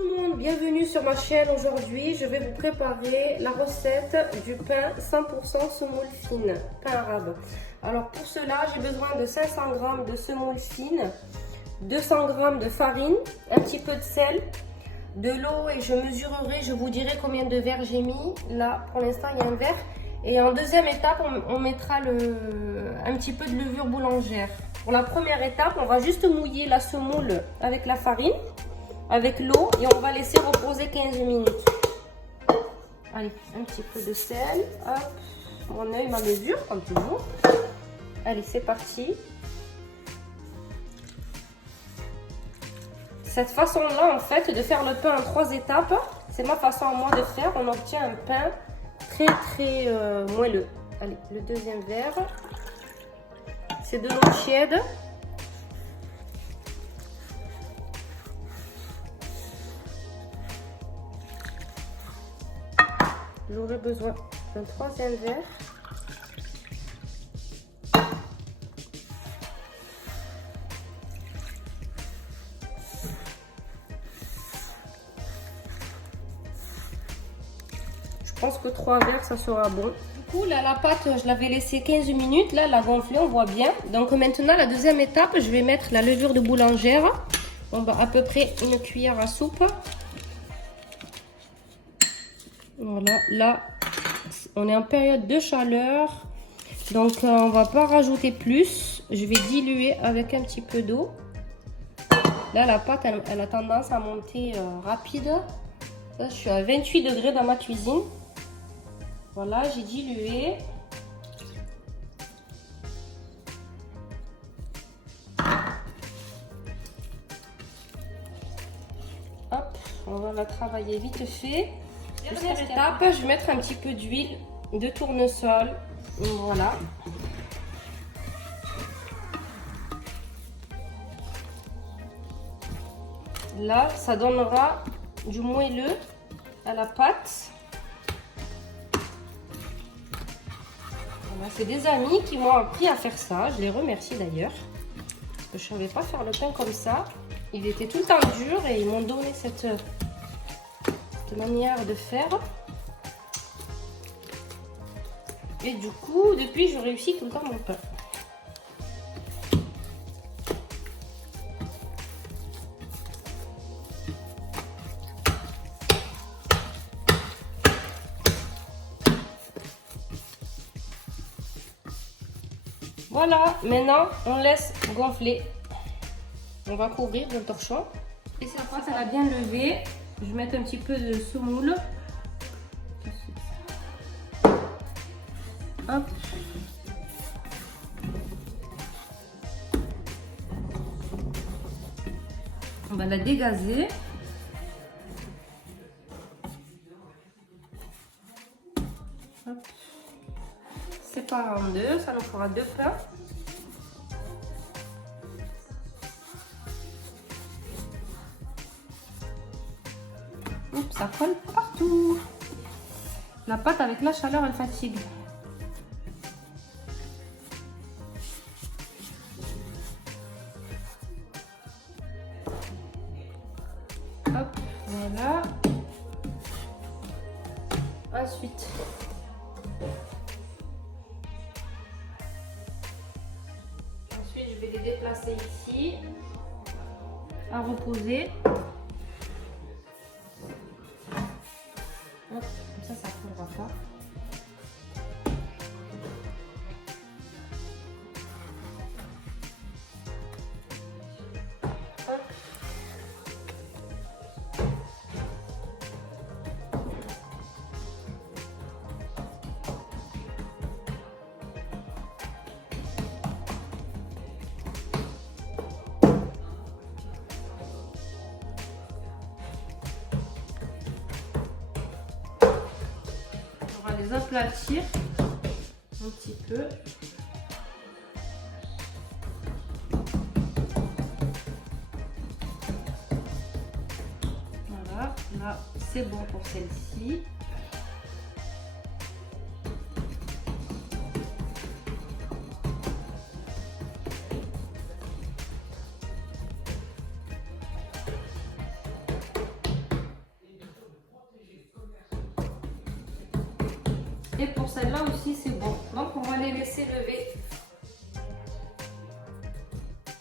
le monde, bienvenue sur ma chaîne. Aujourd'hui, je vais vous préparer la recette du pain 100% semoule fine, pain arabe. Alors pour cela, j'ai besoin de 500 g de semoule fine, 200 g de farine, un petit peu de sel, de l'eau et je mesurerai, je vous dirai combien de verres j'ai mis. Là, pour l'instant, il y a un verre. Et en deuxième étape, on mettra un petit peu de levure boulangère. Pour la première étape, on va juste mouiller la semoule avec la farine, avec l'eau et on va laisser reposer 15 minutes. Allez, un petit peu de sel. Hop, mon œil, ma mesure, comme toujours. Allez, c'est parti. Cette façon-là, en fait, de faire le pain en 3 étapes, c'est ma façon à moi de faire. On obtient un pain très moelleux. Allez, le deuxième verre. C'est de l'eau tiède. J'aurai besoin d'un troisième verre. Je pense que 3 verres, ça sera bon. Du coup, là, la pâte, je l'avais laissée 15 minutes. Là, elle a gonflé, on voit bien. Donc maintenant, la deuxième étape, je vais mettre la levure de boulangère. On va à peu près une cuillère à soupe. Voilà, là, on est en période de chaleur. Donc, on va pas rajouter plus. Je vais diluer avec un petit peu d'eau. Là, la pâte, elle a tendance à monter rapide. Là, je suis à 28 degrés dans ma cuisine. Voilà, j'ai dilué. Hop, on va la travailler vite fait. Dernière étape, je vais mettre un petit peu d'huile de tournesol. Voilà. Là, ça donnera du moelleux à la pâte. Voilà, c'est des amis qui m'ont appris à faire ça. Je les remercie d'ailleurs. Parce que je ne savais pas faire le pain comme ça. Il était tout le temps dur et ils m'ont donné cette manière de faire. Et du coup, depuis, je réussis tout le temps mon pain. Voilà, maintenant on laisse gonfler. On va couvrir le torchon. Et sa pâte, elle a bien levé. Je vais mettre un petit peu de semoule. Hop. On va la dégazer. Hop. Sépare en deux, ça nous fera 2 pains. Oups, ça colle partout. La pâte avec la chaleur, elle fatigue. Hop, voilà. Ensuite, je vais les déplacer ici, à reposer. Hop, comme ça ne coulera pas. Hop. On va les aplatir un petit peu. Voilà, là c'est bon pour celle-ci. Et pour celle-là aussi, c'est bon. Donc, on va les laisser lever.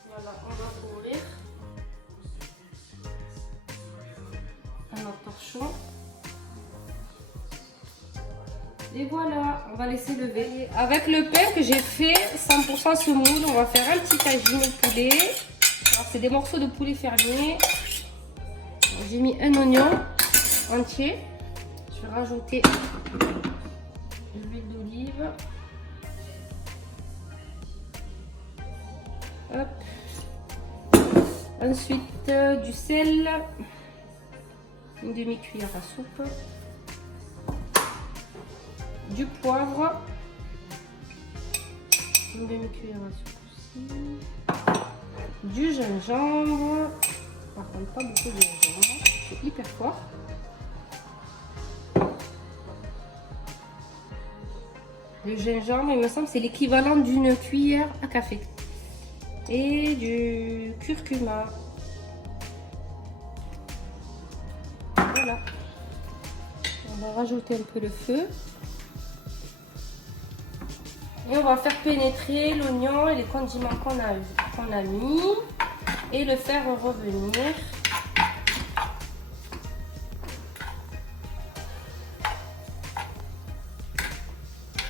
Voilà, on va ouvrir un autre torchon. Et voilà, on va laisser lever. Avec le pain que j'ai fait 100% semoule, on va faire un petit tagine au poulet. Alors, c'est des morceaux de poulet fermier. J'ai mis un oignon entier. Je vais rajouter de l'huile d'olive. Hop. Ensuite, du sel. Une demi-cuillère à soupe. Du poivre, une demi-cuillère à soupe aussi, du gingembre, par contre pas beaucoup de gingembre, c'est hyper fort. Le gingembre, il me semble, c'est l'équivalent d'une cuillère à café. Et du curcuma. Voilà. On va rajouter un peu de feu. Et on va faire pénétrer l'oignon et les condiments qu'on a mis et le faire revenir.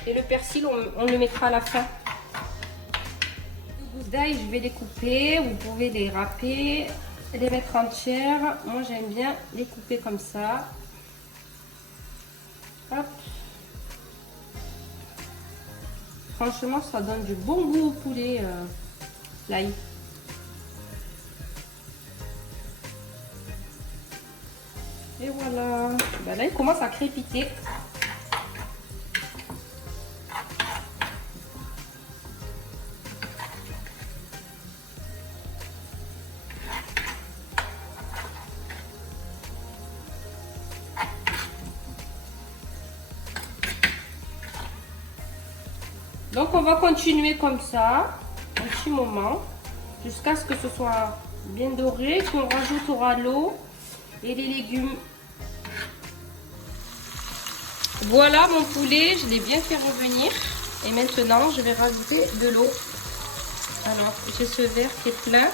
Et le persil, on le mettra à la fin. Les gousses d'ail, je vais les couper. Vous pouvez les râper, les mettre entières. Moi, j'aime bien les couper comme ça. Hop. Franchement, ça donne du bon goût au poulet, l'ail. Et voilà. Ben là, il commence à crépiter. Donc on va continuer comme ça un petit moment jusqu'à ce que ce soit bien doré, qu'on rajoutera l'eau et les légumes. Voilà mon poulet, je l'ai bien fait revenir et maintenant je vais rajouter de l'eau. Alors j'ai ce verre qui est plein.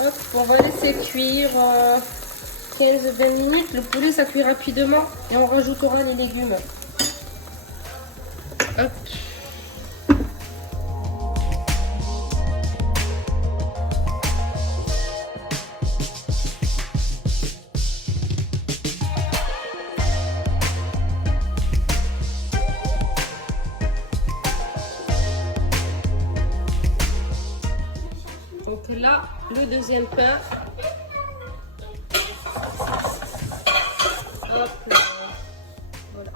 Hop, on va laisser cuire 15-20 minutes, le poulet ça cuit rapidement et on rajoutera les légumes. Hop. Donc là, le deuxième pain. Hop là. Voilà.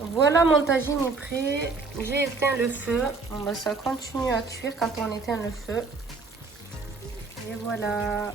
Voilà, mon tagine est prêt. J'ai éteint le feu. Bon, bah, ça continue à cuire quand on éteint le feu. Et voilà.